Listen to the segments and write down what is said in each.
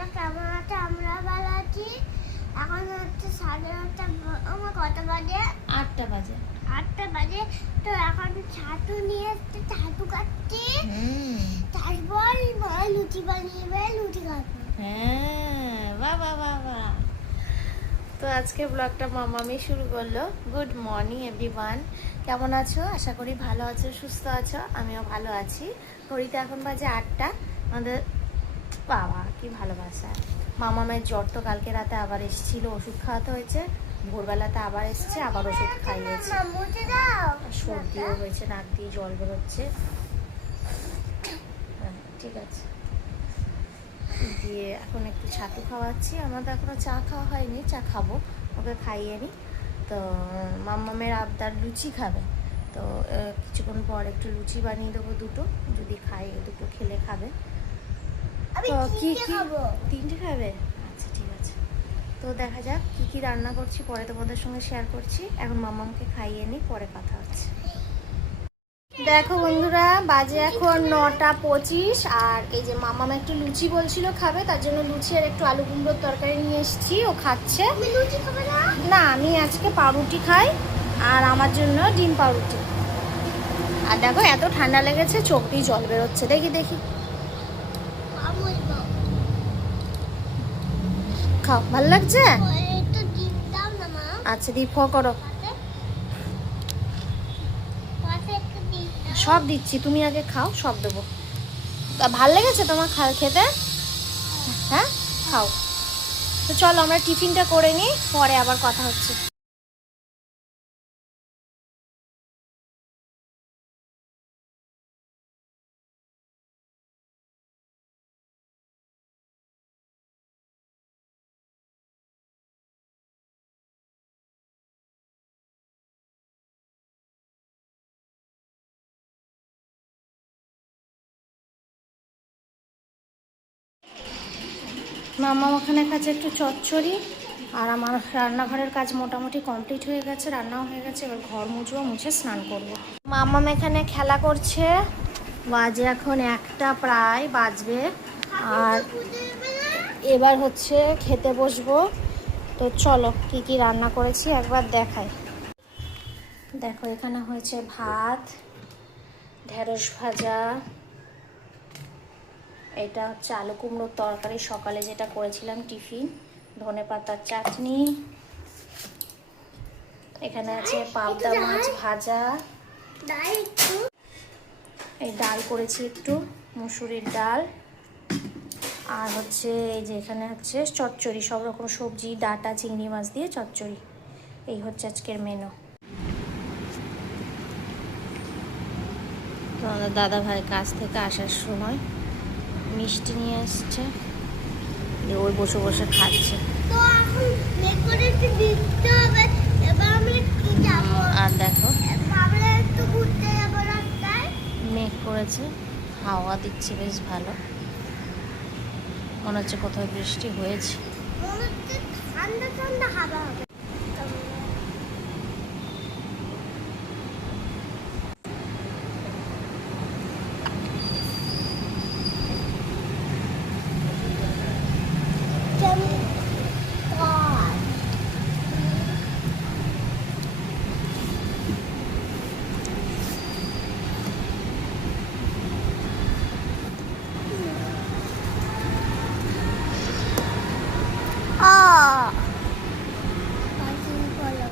তোমরা কেমন আছো? আমরা ভালো আছি। এখন হচ্ছে সাড়ে আটটা আমার কটা বাজে? আটটা বাজে। আটটা বাজে। তো এখন ছাতু নিয়ে এসছে ছাতু কাটছি। তারপর মা লুচি বানিয়ে লুচি খাব। হ্যাঁ বাহ বাহ বাহ বাহ। তো আজকে ব্লগটা মামামি শুরু করল। গুড মর্নিং এভরিওয়ান কেমন আছো? আশা করি ভালো আছো সুস্থ আছো। আমিও ভালো আছি। ঘড়িতে এখন বাজে আটটা। আমাদের বাবা কি ভালোবাসা। মামা মায়ের জ্বর তো কালকে রাতে আবার এসেছিল ওষুধ খাওয়াতে হয়েছে। ভোরবেলাতে আবার এসেছে আবার ওষুধ খাইয়েছে। সর্দিও হয়েছে নাক দিয়ে জল বেরোচ্ছে। হ্যাঁ, ঠিক আছে। দিয়ে এখন একটু ছাতু খাওয়াচ্ছি। আমার তো এখনও চা খাওয়া হয়নি চা খাব ওকে খাইয়ে নি। তো মাম্মামের আবদার লুচি খাবে। তো কিছুক্ষণ পর একটু লুচি বানিয়ে দেবো দুটো। যদি খাই দুটো খেলে খাবে। তো কি কি? খাব। তিনটে খাবে? আচ্ছা ঠিক আছে। তো দেখা যাক কি কি রান্না করছি পরে তোমাদের সঙ্গে শেয়ার করছি। এখন মামামকে খাইয়ে নিই পরে কথা হচ্ছে। দেখো বন্ধুরা বাজে এখন নটা পঁচিশ আর এই যে মামাম একটু লুচি বলছিল খাবে তার জন্য লুচি আর একটু আলু কুমড়োর তরকারি নিয়ে এসেছি ও খাচ্ছে। না আমি আজকে পাউরুটি খাই আর আমার জন্য ডিম পাউরুটি। আর দেখো এত ঠান্ডা লেগেছে চোখ দিয়ে জল বেরোচ্ছে। দেখি দেখি খাব এবার। খাও ভালো লাগছে? আচ্ছা দি ফ করো। সব দিচ্ছি তুমি আগে খাও সব দেবো। তা ভালো লেগেছে তোমার খা খেতে? হ্যাঁ? খাও। তো চলো আমরা টিফিনটা করে নিই পরে আবার কথা হচ্ছে। মামা ওখানে কাছে একটু চচ্চড়ি, আর আমার রান্নাঘরের কাজ মোটামুটি কমপ্লিট হয়ে গেছে, রান্নাও হয়ে গেছে, এবার ঘর মুছবো মুছে স্নান করব। মামাম এখানে খেলা করছে, বাজে এখন একটা প্রায় বাজবে, আর এবার হচ্ছে খেতে বসবো। তো চলো, কি কি রান্না করেছি একবার দেখাই। দেখো, এখানে হয়েছে ভাত, ঢেঁড়স ভাজা এটা হচ্ছে আলু কুমড়োর তরকারি। সকালে যেটা করেছিলাম টিফিন ধনে পাতার চাটনি। এখানে আছে পাবদা মাছ ভাজা। এই ডাল করেছি একটু মুসুরির ডাল। আর হচ্ছে এই যে এখানে হচ্ছে চচ্চড়ি সব রকম সবজি ডাটা চিংড়ি মাছ দিয়ে চচ্চড়ি। এই হচ্ছে আজকের মেনু দাদা ভাই কাজ থেকে আসার সময় মিষ্টি নিয়ে এসছে। ওই বসে বসে খাচ্ছে। আর দেখো। মেঘ করেছে হাওয়া দিচ্ছে বেশ ভালো। মনে হচ্ছে কোথাও বৃষ্টি হয়েছে। ঠান্ডা ঠান্ডা হাওয়া হবে চমৎকার। আহ পাখি বলো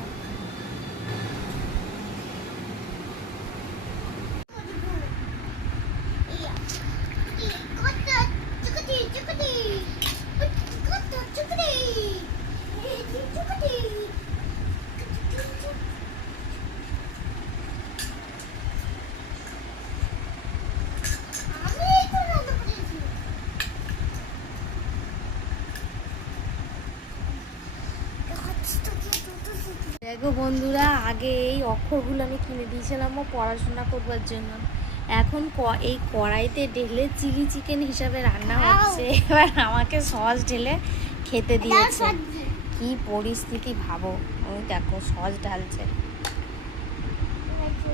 দেখো বন্ধুরা আগে এই অক্ষরগুলো আমি কিনে দিয়েছিলাম ও পড়াশোনা করবার জন্য। এখন ক- এই কড়াইতে ঢেলে চিলি চিকেন হিসাবে রান্না হচ্ছে। এবার আমাকে সস ঢেলে খেতে দিয়েছে। কি পরিস্থিতি ভাবো। ওই দেখো সস ঢালছে।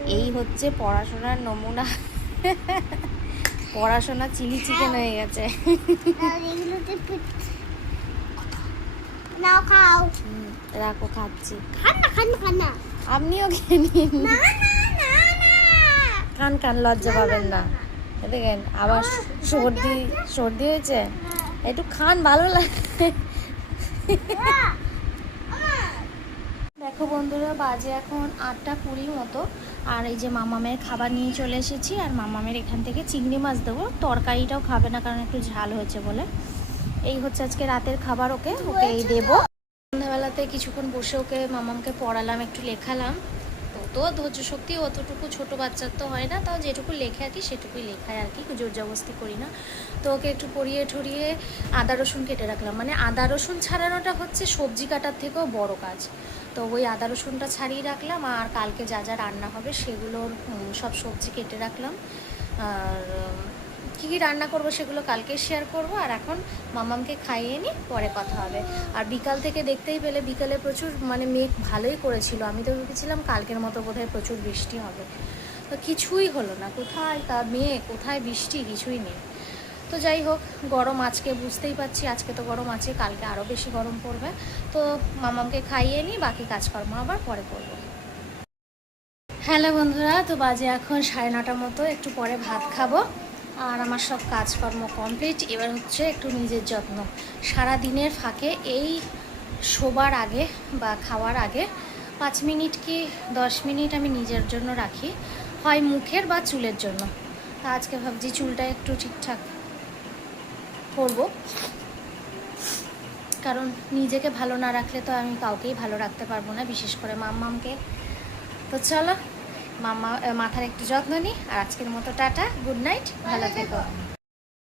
এই হচ্ছে পড়াশোনার নমুনা। পড়াশোনা চিলি চিকেন হয়ে গেছে। নাও খাও। রাখো খাচ্ছি। খান না খান না খান না। আপনিও খেয়ে নিন না না না না। কান কান লজ্জা পাবেন না দেখেন আবার সর্দি সর্দি হয়েছে? একটু খান ভালো লাগে। দেখো বন্ধুরা বাজে এখন আটটা কুড়ি মতো। আর এই যে মামামের খাবার নিয়ে চলে এসেছি আর মামামের এখান থেকে চিংড়ি মাছ দেবো। তরকারিটাও খাবে না কারণ একটু ঝাল হয়েছে বলে। এই হচ্ছে আজকে রাতের খাবার ওকে? ওকে এই দেবো। সন্ধ্যাবেলাতে কিছুক্ষণ বসে ওকে মামামকে পড়ালাম, একটু লেখালাম। তো ধৈর্য শক্তি অতটুকু ছোট বাচ্চার তো হয় না, তাও যেটুকু লেখে আর কি, সেটুকুই লেখায় আর কি, জোর জবস্তি করি না। তো ওকে একটু পরিয়ে ঠরিয়ে আদা রসুন কেটে রাখলাম। মানে আদা রসুন ছাড়ানোটা হচ্ছে সবজি কাটার থেকেও বড় কাজ। তো ওই আদা রসুনটা ছাড়িয়ে রাখলাম, আর কালকে যা যা রান্না হবে সেগুলোর সব সবজি কেটে রাখলাম। আর কী কী রান্না করব সেগুলো কালকে শেয়ার করব, আর এখন মামামকে খাইয়ে নিই পরে কথা হবে। আর বিকাল থেকে দেখতেই পেলে বিকালে প্রচুর মানে মেঘ ভালোই করেছিল। আমি তো ভেবেছিলাম কালকের মতো বোধহয় প্রচুর বৃষ্টি হবে। তো কিছুই হলো না। কোথায় তা মেঘ, কোথায় বৃষ্টি, কিছুই নেই। তো যাই হোক, গরম আজকে বুঝতেই পারছি। আজকে তো গরম আছে, কালকে আরও বেশি গরম পড়বে। তো মামামকে খাইয়ে নিই বাকি কাজকর্ম আবার পরে করব। হ্যালো বন্ধুরা, তো বাজে এখন সাড়ে নটার মতো। একটু পরে ভাত খাব। আর আমার সব কাজকর্ম কমপ্লিট। এবার হচ্ছে একটু নিজের যত্ন। সারা দিনের ফাঁকে এই শোবার আগে বা খাওয়ার আগে পাঁচ মিনিট কি দশ মিনিট আমি নিজের জন্য রাখি? হয় মুখের বা চুলের জন্য। তা আজকে ভাবছি চুলটা একটু ঠিকঠাক করব। কারণ নিজেকে ভালো না রাখলে তো আমি কাউকেই ভালো রাখতে পারব না, বিশেষ করে মাম্মামকে। তো চলো মামা মাথার একটু যত্ন নিই আর আজকের মতো টাটা গুড নাইট ভালো থেকো।